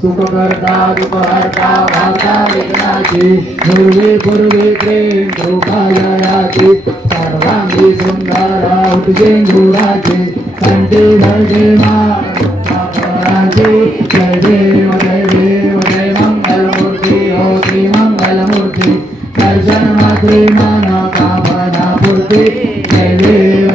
सुखकर्ता दुःखहर्ता भावता विघ्नाची पूर्वे पूर्वे प्रेम कृपालयाची सर्वांगी सुंदर उद्गेंगुराची संते भजे माराची जय देव जय मंगलमूर्ती हो श्री मंगलमूर्ती दर्शन मात्रे माना कामना पूर्ती जय देव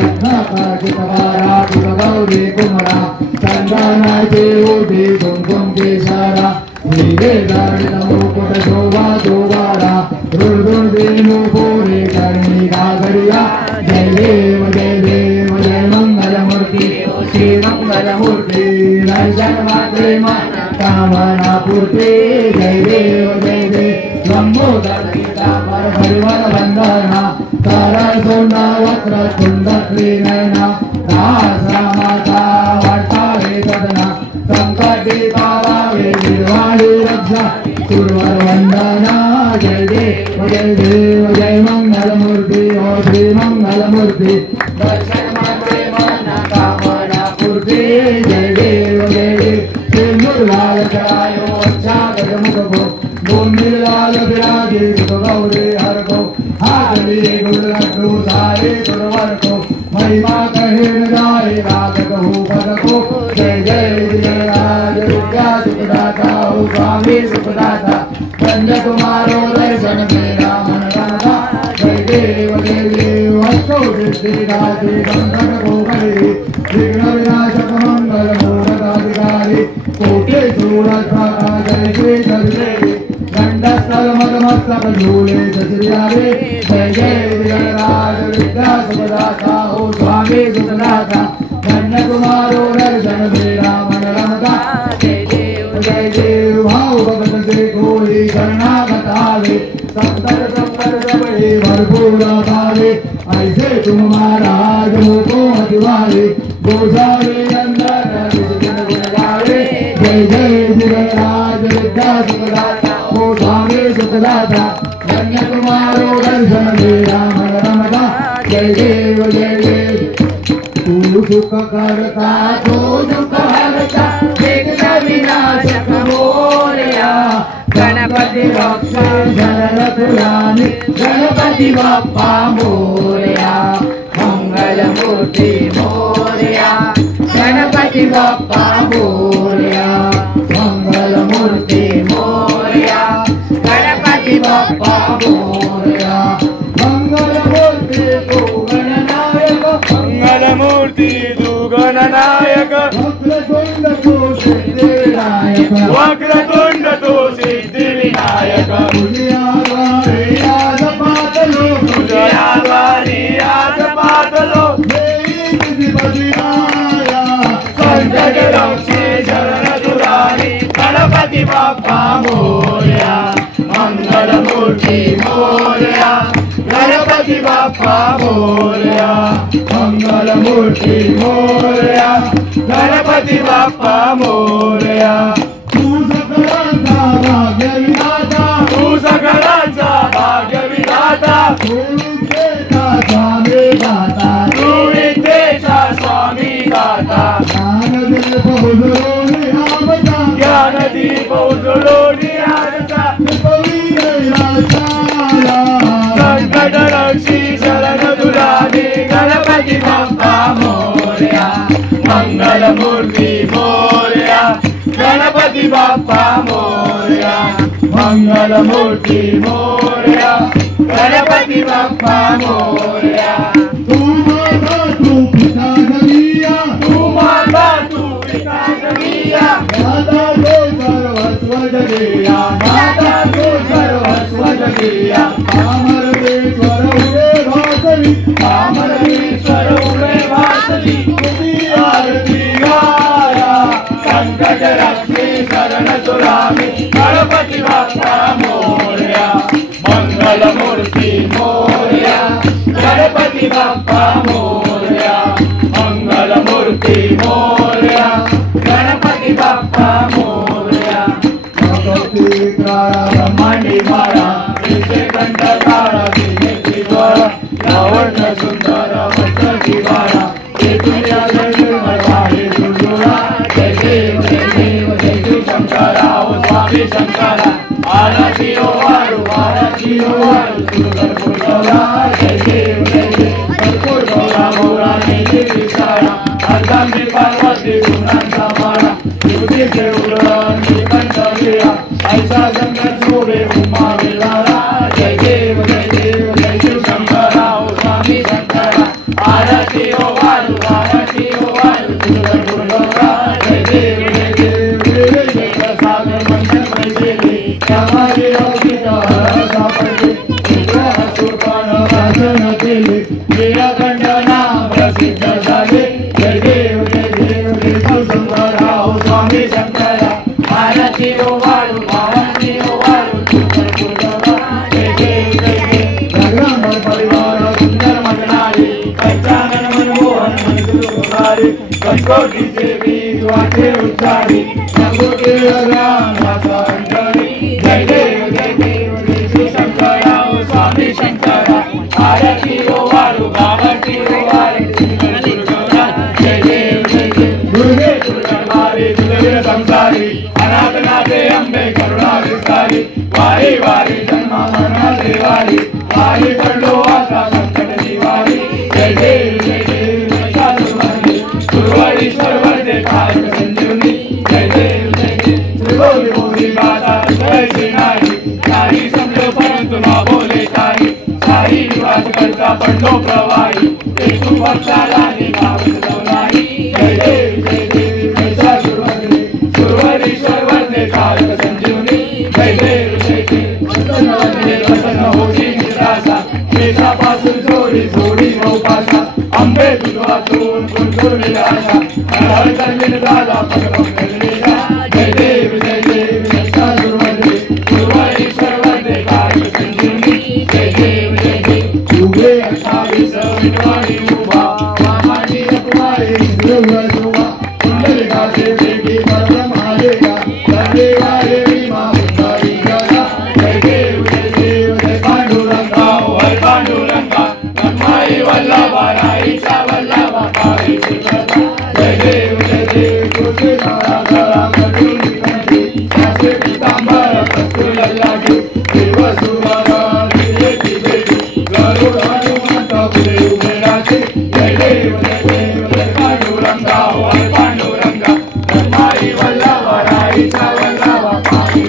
रत्नाकाशितवारा गौरी कुमरा चंदनाचे उभे कुंकुम केसारा हिरे गाडीला मुकुट शोभा दोबारा रुळरुळदेनु पोरे करणी घागरिया जय देव जय मंगलमूर्ती श्री मंगलमूर्ती दर्शन मात्रे माना कामना पूर्ती जय देव लंबोदर पीतांबर परिवार वंदना तारा सोना वक्र कुंड त्रिनयना रामाचा वाटावे सदना संकटी पावावे निर्वाणी रक्षा सुरवर वंदना जय देव जय मंगलमूर्ती हो श्री मंगलमूर्ती दर्शन मात्रे मना कामना पूर्ती जय देव सिंदूरलाल चढ़ायो अच्छा गजमुख को लाल विराजे गौरे हर को हाथ लिए गुरु सारे सुरवर को महिमा कहे न जाए राग कहू पद को जय जय राज विद्या सुखदाता हो स्वामी सुखदाता पंज तुम्हारो दर्शन मेरा मन रमता जय देव हस्तो सिद्धिदाते बंधन को करे विघ्न विनाशक मंगल मूढ़ाधिकारी कोटे सूरज प्रकाश जय जय दंडस्थल मदमस्तक झूले सचरियारे जय जय राज विद्या सुखदाता हो स्वामी सुखदाता धन्य तुम्हारो दर्शन मेरा मन रमता जय देव भाव भगत से कोई करना बतावे संतर संतर सबे भरपूर भावे ऐसे तुम महाराज को दिवाले गोसाले अंदर गावे जय जय राज विद्या सुखदाता हो स्वामी सुखदाता धन्य तुम्हारो दर्शन मेरा मन रमता जय देव तू सुख करता तो दुख हरता विघ्न विनाशक मोरया गणपति बप्पा शरण तुरानी गणपति बप्पा मोरया मंगल मूर्ति मोरया गणपति बप्पा मोरया मंगल मूर्ति मोरया गणपति बप्पा मोरया मंगल मूर्ति तू गणनायक मंगल मूर्ति तू गणनायक वक्रतुंड तू सिद्धिविनायक वक्रतुंड तू सिद्धिविनायक तुझ्याद्वारे आज पातलो तुझ्याद्वारे आज पातलो संकट रक्षे शरण तुरारी गणपति बप्पा मोरया मंगल मूर्ति मोरया गणपति बप्पा मोरया मंगल मूर्ति मोरया गणपति बप्पा मोरया तू सकलांचा भाग्य विधाता तू सकलांचा भाग्य विधाता तू विद्येचा स्वामी दाता तू विद्येचा स्वामी दाता ज्ञानदीप उजळून आवता ज्ञानदीप उजळून आवता संकट रक्षी शरण तुरारी गणपति बप्पा मोरया मंगल मूर्ति मोरया गणपति बप्पा मोरया मंगल मूर्ति मोरया गणपति बप्पा मोरया तू माता तू पिता जगिया तू माता तू पिता जगिया माता तू सर्वस्व जगिया माता तू सर्वस्व जगिया अमरेश्वर उभे भासली अमरेश्वर उभे भासली तुझी आरती गाया संकट रक्षे शरण तुरामी गणपति बप्पा मोरया मंगल मूर्ति मोरया गणपति बप्पा मोरया मंगल मूर्ति मोरया गणपति बप्पा मोरया ब्रह्मांडी मारा कंठ तारा रावण सुंदर वस्त्र जीवारा जय देव जय देव बुद्धि से उड़ान कंठ लिया ऐसा संकट छोड़े उमा विवारा जय देव जय शिव शंकरा ओ स्वामी शंकरा आरती हो वालु सुंदर गुरुवा जय देव जय सागर मंदिर प्रजेले हमारी लौकिका सापडले विग्रह सुपान वासन केले नीलकंठ नाम प्रसिद्ध झाले जय देव जय शिव शंकरा ओ स्वामी शंकरा आरती हो वालु सुंदर गुरुवा जय देव जगदंब परिवार सुंदर मगनारी पंचानन मनमोहन मन गुरुवारी कंकोटी देवी द्वारे उच्चारी नगोटे राम वासांतरी जय देव जय शिव शंकरा ओ स्वामी शंकरा आरती हो वालु गावती हो वाली जय देव दुर्गे दुर्गमारी दुर्गे संसारी अनाथनाथे अंबे करुणा विस्तारी वारी वारी जन्मा मरणा देवारी वारी पडलो आता संकट निवारी जय देव गुरुवारीश्वर वरदे कारक संजीवनी जय देव त्रिभुवन भूमि माता जय नारी समझो परंतु ना बोले काही साई निवास करता पडलो प्रवाही ते तू भक्ताला निभावत नाही जय देव गुरुवारीश्वर वरदे कारक संजीवनी जय देव प्रसन्न होती निराशा केशापासून जोडी जोडी नौपाशा अंबे तुझ्यातून गुंतून निराशा हर कर्मीन दादा पगलेला जय देव गुरुवारीश्वर वरदे कारक संजीवनी जय देव उभे 28 विनवाणी उभा वामाची रखवारी गुरुवा कुंडलिकाचे वेगी परम आलेगा देवा देवी मा सुंदरी गला जय देव जय पांडुरंगा हर पांडुरंगा नमाई वल्लभा राईचा वल्लभा पारी जय देव तुझे नारा गळा कटून निघाली शास्त्री पितांबर कस्तूर लागे देव सुरारा नियती देवी गरुड हनुमंत पुढे उभे राहते जय देव पांडुरंगा हर पांडुरंगा नमाई वल्लभा राईचा वल्लभा पारी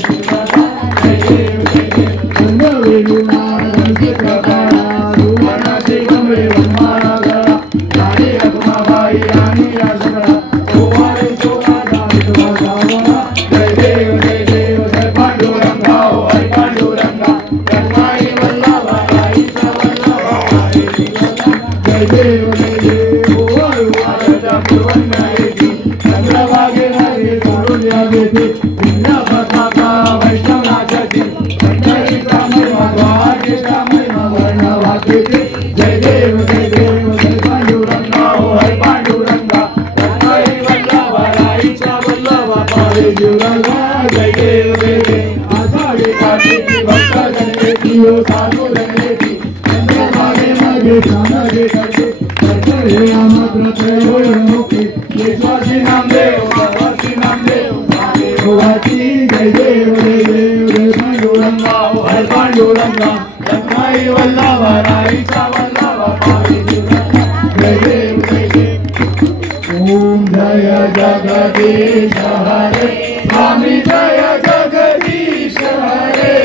जगदीश हरे स्वामी जय जगदीश हरे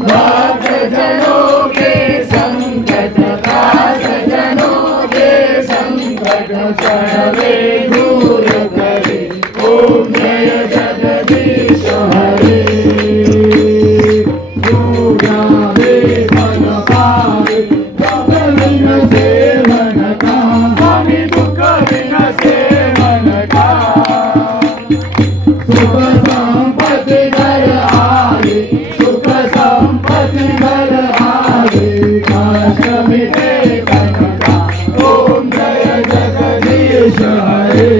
भक्त जनों के संकट काट जनों के संकट चढ़े दूर करे ओम जय जगदीश हरे पूजा वे मन पावे भगवन सेवन का स्वामी दुख बिन सेवन का सुख संपत्ति घर आए सुख संपत्ति घर आए कष्ट मिटे कनका ओम जय जगदीश हरे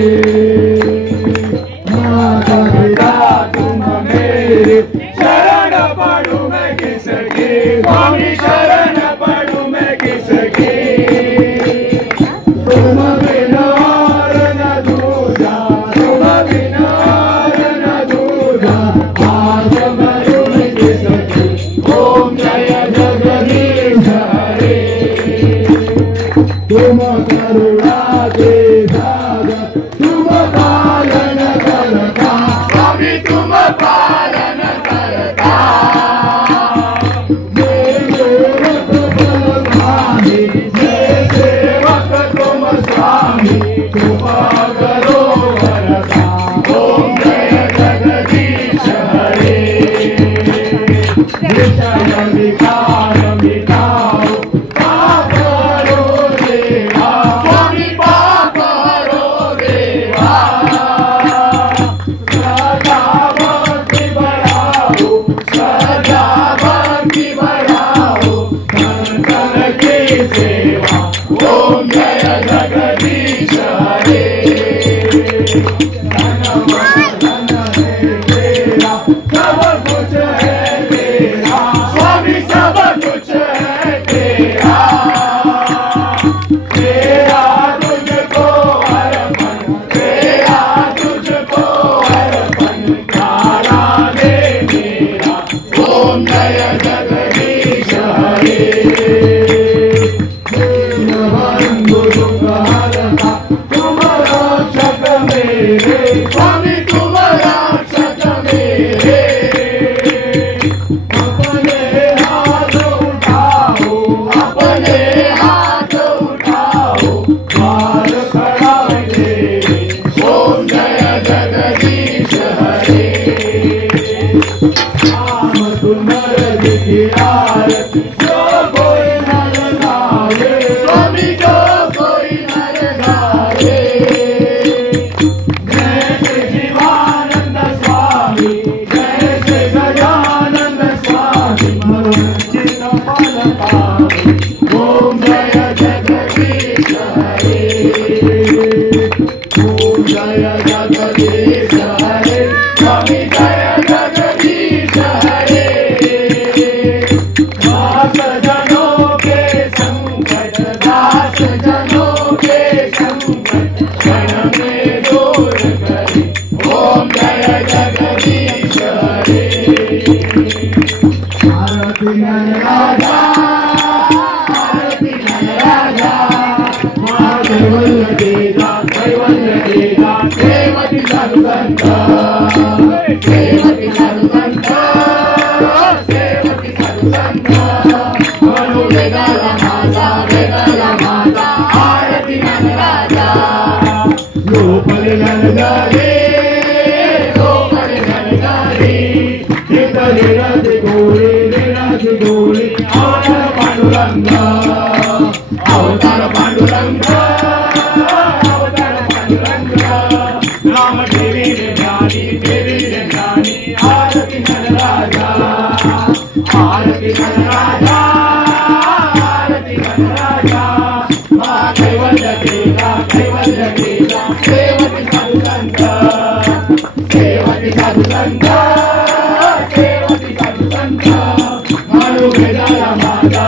माता पिता तुम मेरे शरण पड़ू मैं किसकी स्वामी शरण पड़ू मैं किसकी तुम बिना और न दूजा तुम बिना और न दूजा विषय विकार मिटाओ पाप हरो देवा स्वामी पाप हरो देवा सदा भक्ति बढ़ाओ सदा भक्ति बढ़ाओ संतन की सेवा ओम जय जगदीश हरे धन धन है तेरा सब कुछ है तेरा स्वामी सब कुछ है तेरा तेरा तुझको अर्पण तेरा तुझको अर्पण तारा दे मेरा ओम जय जगदीश हरे तुम रक्षक मेरे स्वामी तुम रक्षक मेरे अपने हाथ उठाओ अपने हाथ उठाओ द्वार खड़ा तेरे ओम जय जगदीश हरे राम सुंदर की आरती जो कोई नर गावे स्वामी जो कोई नर गावे जय श्री शिवानंद स्वामी जय श्री गजानंद स्वामी मनोचित फल पावे ओम जय जगदीश हरे ओम जय जगदीश हरे स्वामी जय जगदीश हरे दास जनों के संकट दास जनों के संकट क्षण में दूर करे ओम जय जगदीश हरे आरती नर राजा माँ कैवल्य देगा सेवती साधुसंत सेवती साधुसंत सेवती साधुसंत मनु वेदाला माता आरती नर राजा लोपल नरगारी लीलाची गोळी अवतार पांडुरंग अवतार पांडुरंग राम देवी ने ज्ञानी आरती नर राजा आरती नर राजा आरती नर राजा माँ कैवल्य देगा सेवती साधुसंत सेवती साधुसंत सेवती साधुसंत मनु वेदाला माता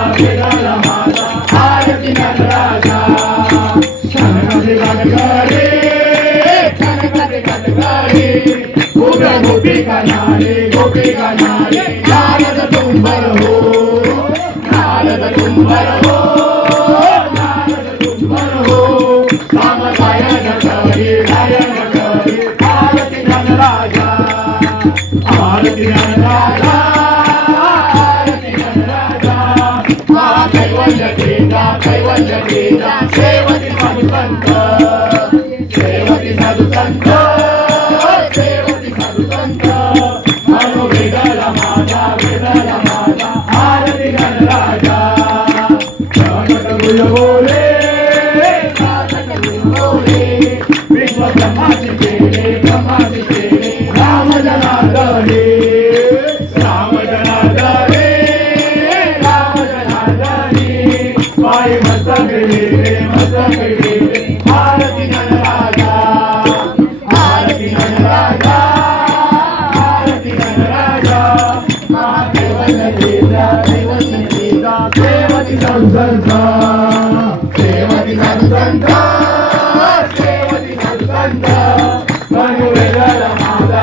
आरती नर राजा कनकते कनकरे उग्र गोपी का नारे नारद तुम्बर हो नारद तुम्बर हो राम गायन करे आरती नर राजा आरती नर राजा आरती नर राजा माँ कैवल्य देगा सेवती साधुसंत सेवती साधुसंत सेवती साधुसंत मनु वेदाला माता आरती नर राजा कनक गुल बोले विश्व ब्रह्माची केले राम जनार्दने पाय मस्तक गेले आरती नर राजा आरती नर राजा आरती नर राजा माँ कैवल्य देगा सेवती साधुसंत सेवती साधुसंत मनु वेदाला माता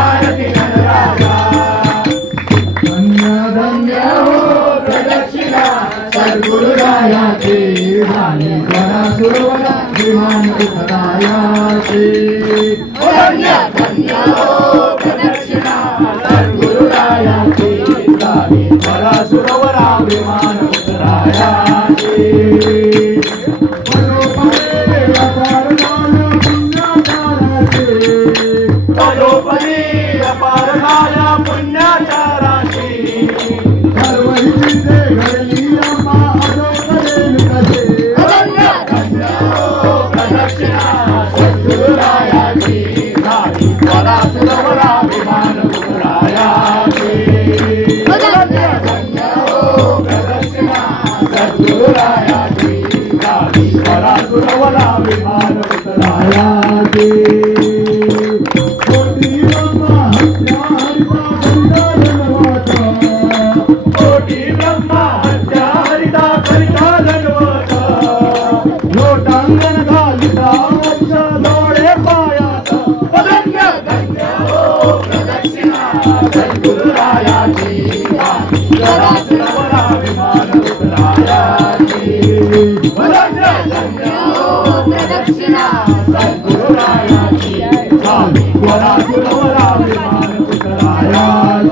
आरती नर राजा धन्य धन्य हो प्रदक्षिणा सद्गुरु रायाचे झाले गणा सुरवला विमान उतरायाचे धन्य धन्य हो प्रदक्षिणा सद्गुरु रायाचे झाले गणा सुरवला विमान उतरायाचे पुण्याचारा सद्गुरुरायाची जरा तुला विमान उतरायाची प्रदक्षिणा सद्गुरुरायाची जरा तुला विमान उतरायाची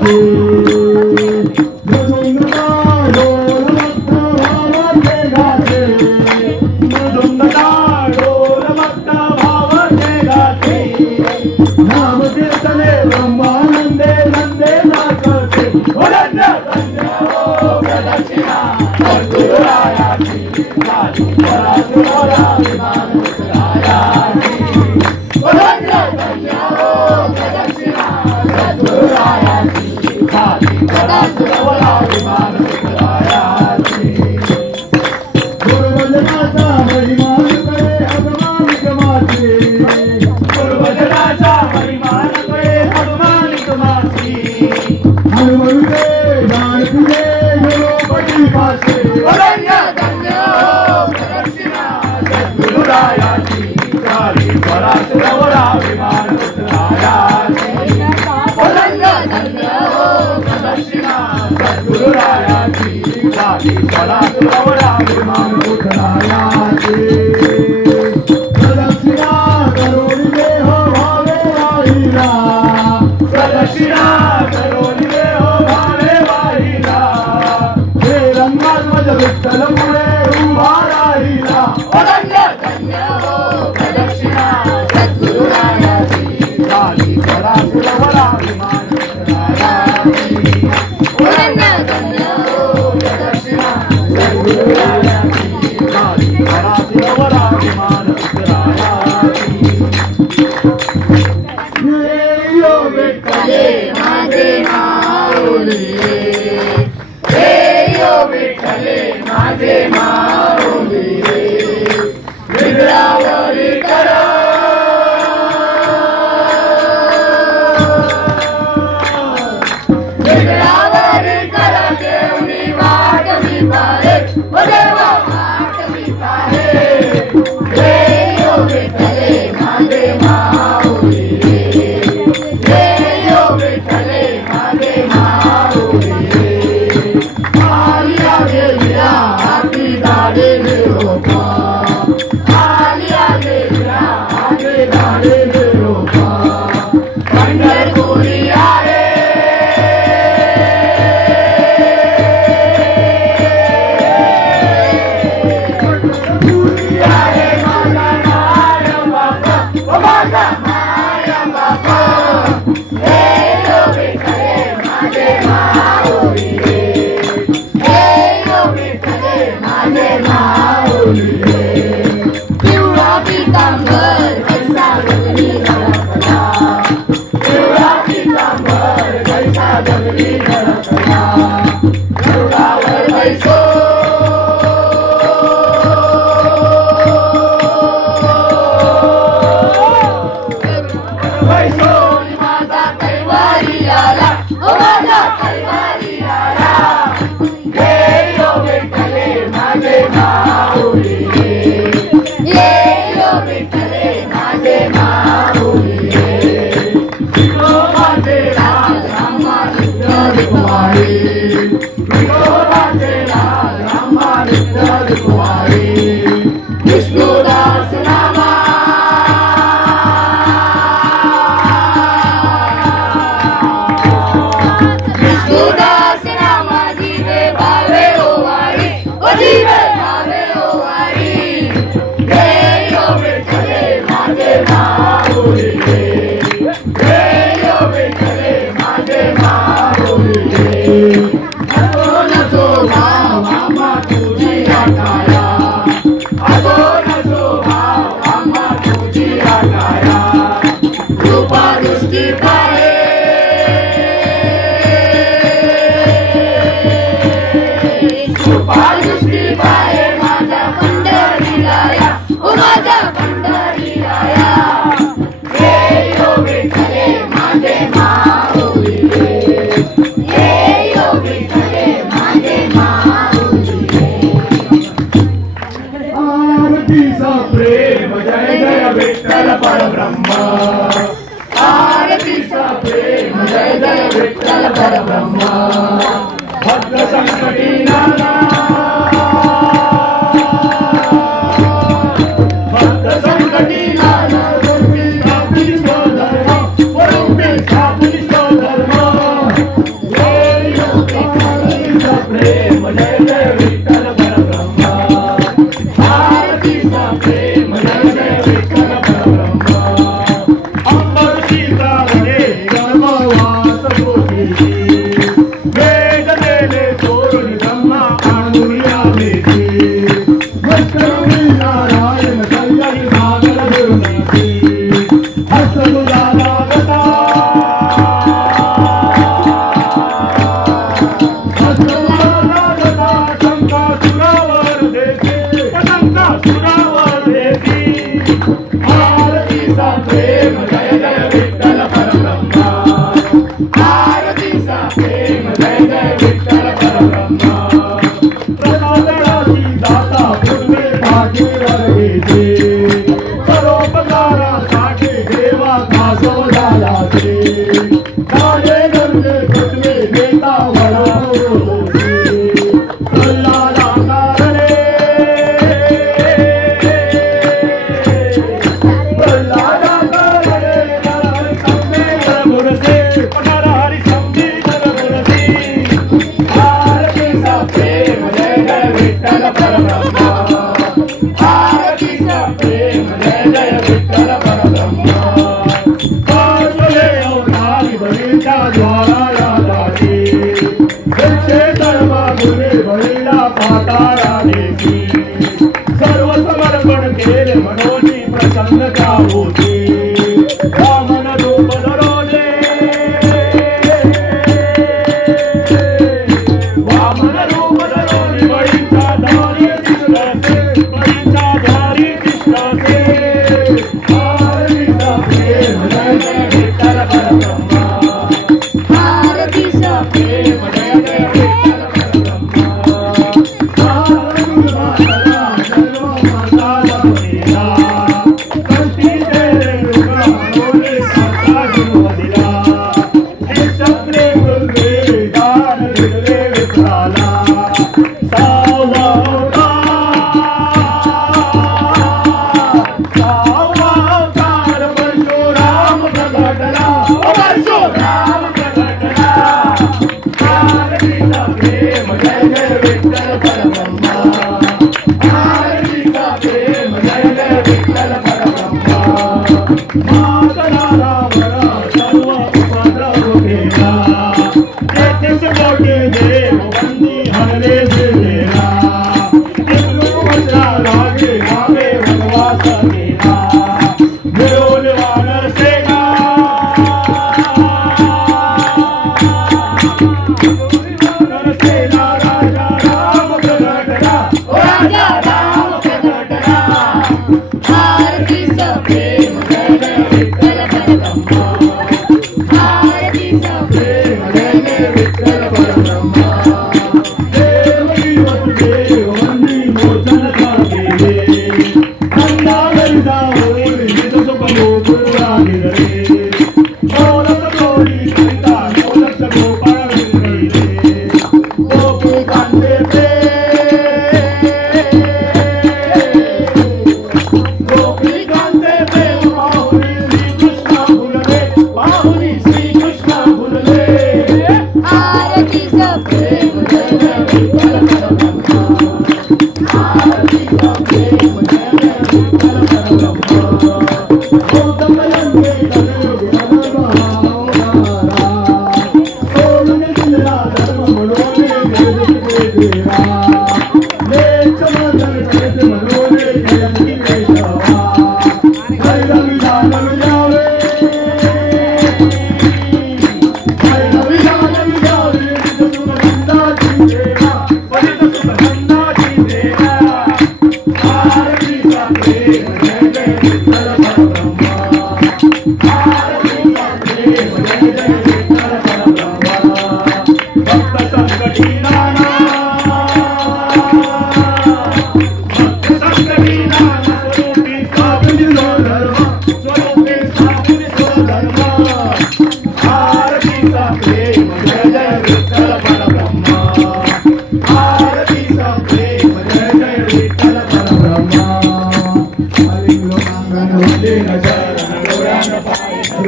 परब्रह्मा भक्त संकटी नाना भक्त संकटी नाना रूपी स्थापित धर्म रूपी स्थापित धर्म प्रेम जय जय विठ्ठल परब्रह्मा आरतीचा प्रेम जय जय विठ्ठल परब्रह्मा अंबर सीता वने गर्भवास होती वेद देले सोडून ब्रह्मा आणून आलेती वस्त्रमी नारायण संगही सागर दुर्नीती हसमुला लागता प्रेम जय जय विठ्ठल परब्रह्मा आरतीचा प्रेम जय जय विठ्ठल परब्रह्मा प्रसादाची दाता पूर्वे भागीवर घेते परोपकारासाठी देवा कासो झाला ते काळे गंगे कुठले नेता वळवले प्रल्हादा कारणे आरतीचा प्रेम जय जय विठ्ठल परब्रह्मा काजले अवतारी बळीच्या द्वाराला जाती वृक्षे सर्व गुणे बळीला पाताळा देती सर्व समर्पण केले मनोजी प्रसन्नता होती वामन रूप धरोले वामन रूप धरोले बळीचा धारी दिसते बळीचा धारी दिसते आरतीचा प्रेम जय जय विठ्ठल परब्रह्मा आरतीचा प्रेम जय जय विठ्ठल परब्रह्मा सर्व माता दिला कंठी तेरे रुगा रोले साता दिला हे सपने मुर्गे दान दिले विठाला परशुराम प्रगटला परशुराम प्रगटला आरतीचा प्रेम जय जय विठ्ठल परब्रह्मा आरतीचा प्रेम जय जय विठ्ठल परब्रह्मा मातराला वरा सर्व उपद्रव केला तेथेच मोठे देव बंदी हरले दिलेला वचना लागे लागे वनवास केला मिळून वानर सेना वानर सेना राजा राम प्रगटला राजा राम प्रगटला आरतीचा प्रेम जय जय विठ्ठल परब्रह्मा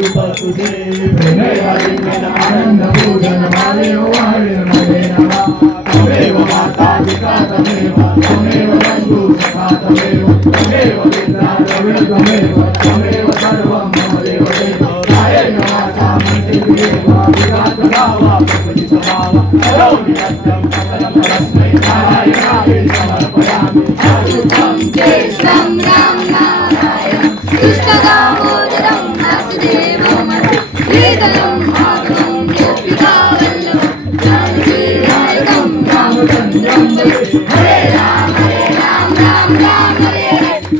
रूप तुझे प्रेम आनंद पूजन माने वाळे नमः नमः तमेव माता पिता तमेव बंधु सखा तमेव पिता द्रविण तमेव सर्वं मम देव देव कायेन वाचा मनसेन विघात भावा प्रकृति स्वभाव करोमि नित्यं सकलं परस्मै नारायणाय समर्पयामि अच्युतं केशवं राम नारायण कृष्णदामोदरं वासुदेवं हृदयं माधवं गोपिकावल्लभं जानकीनायकं रामचन्द्रं हरे राम राम राम हरे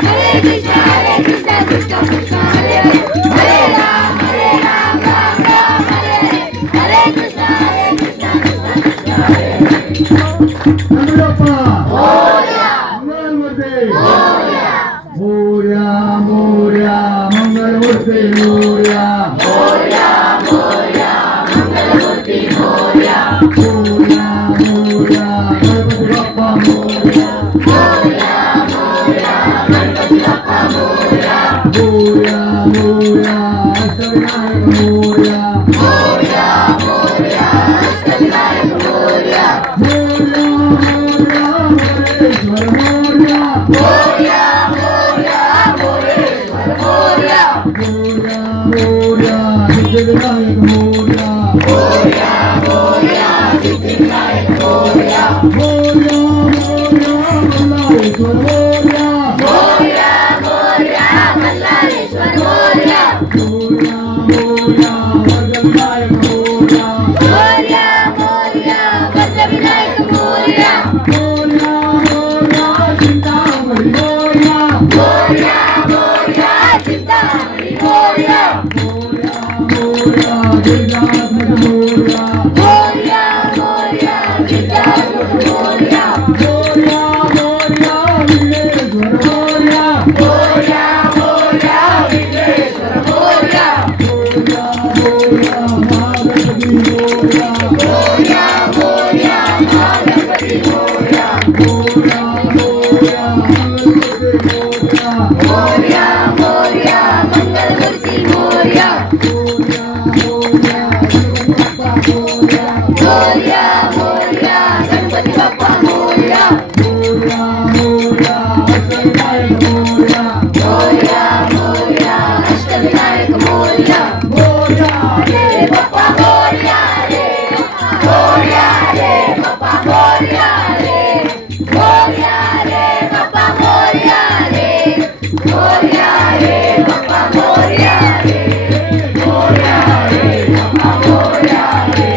हरे कृष्ण कृष्ण कृष्ण हरे हरे राम राम राम हरे हरे कृष्ण कृष्ण हरे मोर्या मोर्या मंगलमूर्ती मोर्या मोरया मोरया मंगलमूर्ती मोरया मोर्या मोर्या गणपती बाप्पा मोर्या मोरया मोरया गणपती बाप्पा मोरया मोर्या मोर्या अष्टविनायक मोर्या मोरया मोरया अष्टविनायक मोरया मोर्या मोर्या मोरेश्वर मोर्या मोरया मोरया मोरेश्वर मोरया मोर्या मोर्या सिद्धिविनायक मोर्या मोरया मोरया सिद्धिविनायक मोरया मोर्या मोर्या मल्लारेश्वर मोर्या मोरया मोरया मल्लारेश्वर मोरया मोर्या मोर्या वरदविनायक मोर्या मोरया मोरया वरदविनायक मोरया मोर्या मोर्या चिंतामणि मोर्या मोरया मोरया चिंतामणि मोरया मोर्या मोर्या गिरिजात्मक मोर्या मोरया मोरया गिरिजात्मक मोरया मोर्या मोर्या विघ्नेश्वर मोर्या मोरया मोरया विघ्नेश्वर मोरया मोर्या मोर्या महागणपति मोर्या मोरया मोरया महागणपति मोरया मोर्या मोर्या मंगलमूर्ति मोर्या मोरया मोरया मंगलमूर्ति मोरया मोर्या मोर्या गणपति बाप्पा मोर्या मोरया मोरया गणपति बाप्पा मोरया मोर्या मोर्या अष्टविनायक मोर्या मोरया मोरया अष्टविनायक मोरया मोर्या रे बाप्पा मोरया रे मोरया रे बाप्पा मोरया रे मोरया रे बाप्पा मोरया रे मोरया रे बाप्पा मोरया रे मोरया रे बाप्पा मोरया रे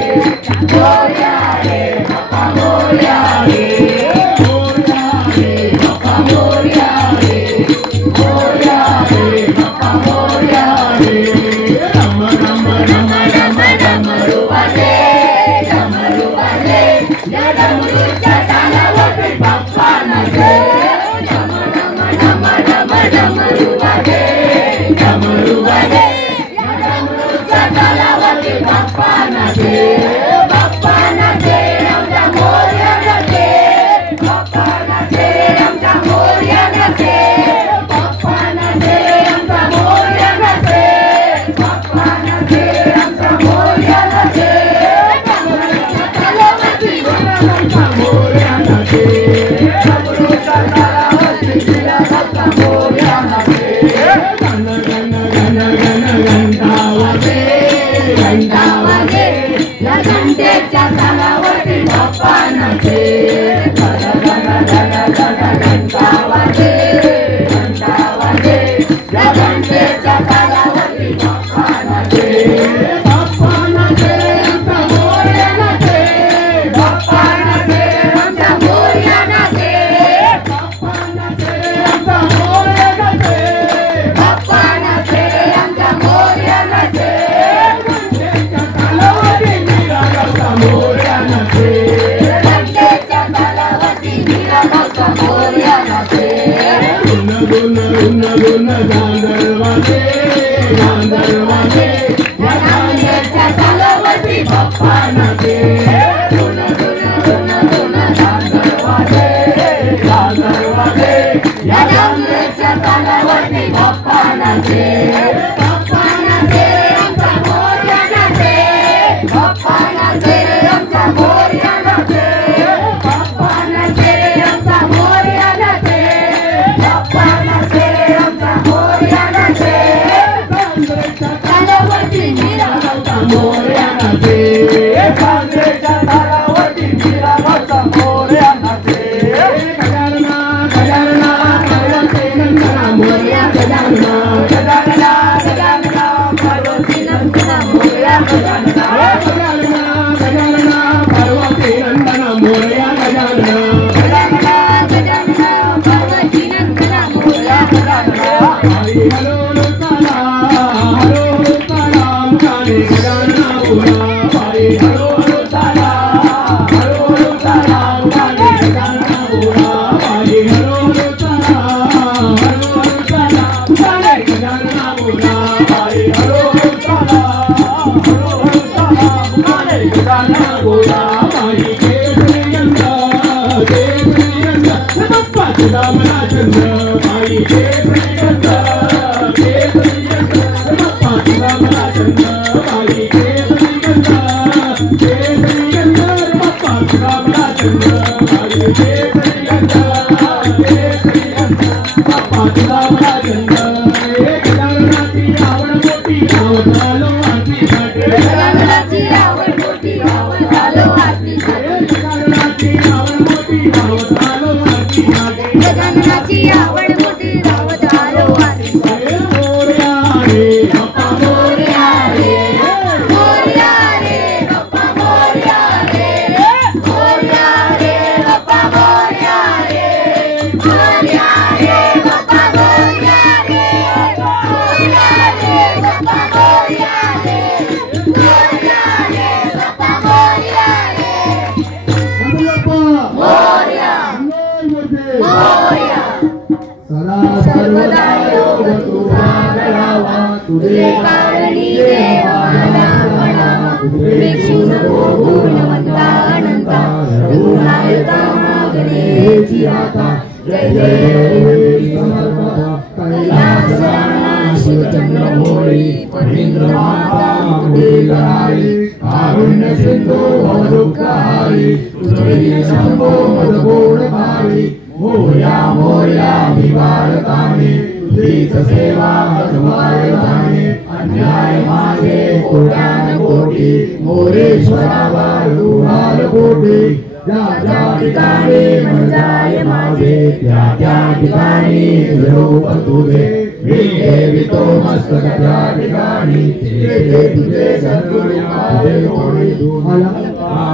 मोरया रे बाप्पा मोरया रे मोरया रे बाप्पा मोरया रे मोरया रे बाप्पा मोरया रे रम रम रम डम डमरू वाले या डमरूच्या तालावरती बाप्पा नाचे डम डमरू वाले या डमरूच्या तालावरती बाप्पा नाचे आमच्या मोरया नाचे बाप्पा नाचे आमच्या मोरया नाचे बाप्पा नाचे आमच्या मोरया नाचे बाप्पा नाचे आमच्या मोरया नाचे डमरूच्या तालावरती आमचा मोर्या नाचे डमरूच्या तालावरती आमचा मोर्या नाचे गण गण गण गण घंटा वाजे घंटा वाजे या घंटेच्या तालावरती बाप्पा नाचे घन घन घन घन घंटा वाजे या घंटेच्या तालावरती बाप्पा नाचे बाप्पा नाचे आमचा मोर्या नाचे बाप्पा नाचे आमच्या मोरया नाचे बाप्पा नाचे आमचा मोर्या नाचे बाप्पा नाचे आमच्या मोरया नाचे घंटेच्या तालावरती निराळाचा मोर्या नाचे घंटेच्या तालावरती निराळाचा मोरया नाचे गुण गुण गुण गुण गांधर वाजे या घंटेच्या तालावरती बाप्पा नाचे गुण गुण गुण गुण गांधर वाजे या घंटेच्या तालावरती बाप्पा नाचे मोरया नाचे कांद्याच्या झाडावरती निरागाचा मोरया नाचे गजानना गजानना पार्वती नंदना मोरया गजानना गजानना गजानना पार्वती नंदना मोरया गजानना गजानना गजानना पार्वती नंदना मोरया गजानना गजानना गजानना पार्वती नंदना मोरया गजानना हरी हलो काला हलो काला काले गजानना बोला हरी हलो काला हलो काला काले गजानना बोला हरी हलो काला हलो काला काले गजानना बोला हरी हलो काला हलो काला काले गजानना बोला हरी केसरियंदा केसरियंदा नमप्पा चिदामना चंद्र हरी केसरियंदा केसरियंदा नमप्पा चिदामना चंद्र हरी केसरियंदा केसरियंदा नमप्पा चिदामना चंद्र हरी केसरियंदा केसरियंदा नमप्पा चिदामना चंद्र एक गजाननाची आवड मोठी आवड झालो आरती साठी गजाननाची आवड मोठी आवड झालो आरती साठी गजाननाची आवड मोठी आवड झालो आरती साठी गजाननाची आवड मोठी आवड झालो आरती साठी मोरया रे बाप्पा मोरया रे मोरया रे बाप्पा मोरया रे मोरया रे बाप्पा मोरया रे मोरया रे बाप्पा मोरया रे मोरया रे बाप्पा मोरया रे मोरया रे बाप्पा मोरया रे मोरया मोरया सदा सर्वदा योग तुझा करावा तुझे कारणी देवा म्हणावा उपेक्षू नको गुणवंता अनंता रघुनायका मागणेची आता जय जय समर्थ कैलासराणा शिवचंद्र मोळी पवित्र माता कुटीराई कारुण्य सिंधू भवदुःखहारी तुझे शंभो मदगोड भारी मोरया मोरया विवारताने तुझीच सेवा तुम्हारे जाणे अन्याय मागे कोट्यान कोटी मोरेश्वरावा दुहार कोटी ज्या ज्या ठिकाणी मन जाय माझे त्या त्या ठिकाणी रूप तुझे मी ठेवितो मस्तक त्या ठिकाणी ते तुझे सद्गुणी माझे कोणी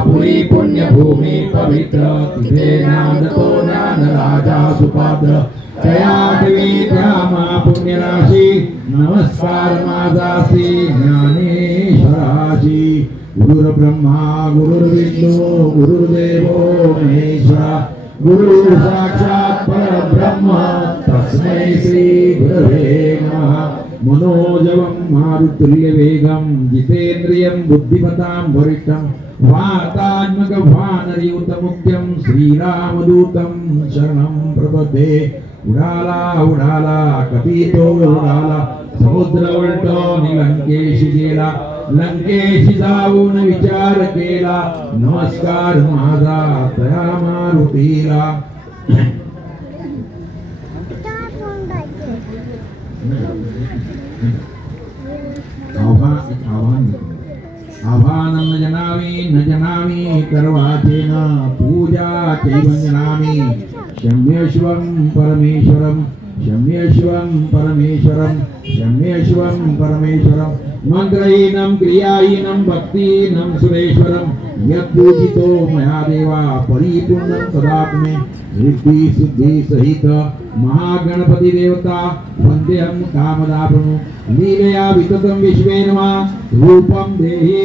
पुरी पुण्यभूमी पवित्र तिथे ज्ञानतो ज्ञान राजा सुपात्र जयाटवी त्या महापुण्यराशी नमस्कार माझा श्री ज्ञानेश्वराशी गुरुर्ब्रह्मा गुरुर्विष्णू गुरुर्देवो महेश्वरा गुरु साक्षात परब्रह्म तस्मै श्री गुरवे नमः मनोजवं मारुतुल्यवेगं जितेन्द्रियं बुद्धिमतां वरिष्ठं वातात्मकं वानरयुतमुख्यं श्रीरामदूतं शरणं प्रपद्ये उडाला उडाला कपितो उडाला समुद्र उलटो लंकेशी गेला लंकेशी जाऊन विचार केला नमस्कार माझा तया मारुतीला आव्हानं न जनामि कर्वाचेन पूजा चैव जनामि शम्येश्वरं परमेश्वरं शम्येश्वरं परमेश्वरं शम्येश्वरं परमेश्वरं मंत्रहीनं क्रियाहीनं भक्तिहीनं सुरेश्वरं यत्पूजितो मया देवा परिपूर्णं तदात्मे रिद्धि सिद्धि सहित महागणपति देवता वंदेहं कामदापनु लीलया विततं विश्वे नमः रूपं देहि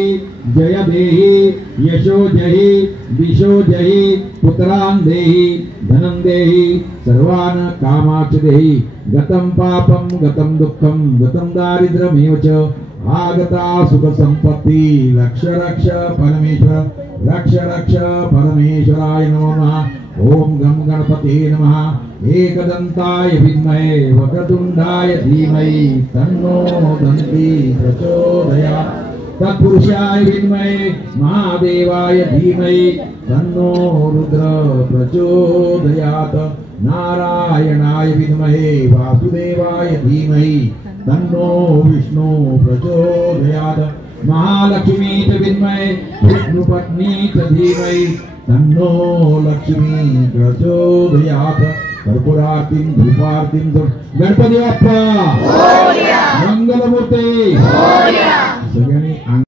जय देहि यशो जहि दिशो जहि पुत्रान् देहि धनं देहि सर्वान् कामाक्ष देहि गतं पापं गतं दुःखं गतं दारिद्र्यमेव च आगता सुख संपत्ति रक्ष रक्ष परमेश्वर रक्ष रक्ष परमेश्वराय नमः ओम गम गणपते नमः एकदंताय विद्महे वक्रतुंडाय धीमहि तन्नो दन्ति प्रचोदयात् तत्पुरुषाय विद्महे महादेवाय धीमहि तन्नो रुद्र प्रचोदयात् नारायणाय विद्महे वासुदेवाय धीमहि तन्नो विष्णु प्रचोदयात् महालक्ष्मी च विद्महे विष्णुपत्नी च धीमहि तन्नो लक्ष्मी प्रचोदयात्। कर्पूरार्तिं धूपार्तिं गणपती बाप्पा मंगलमूर्ती सगळ्यांनी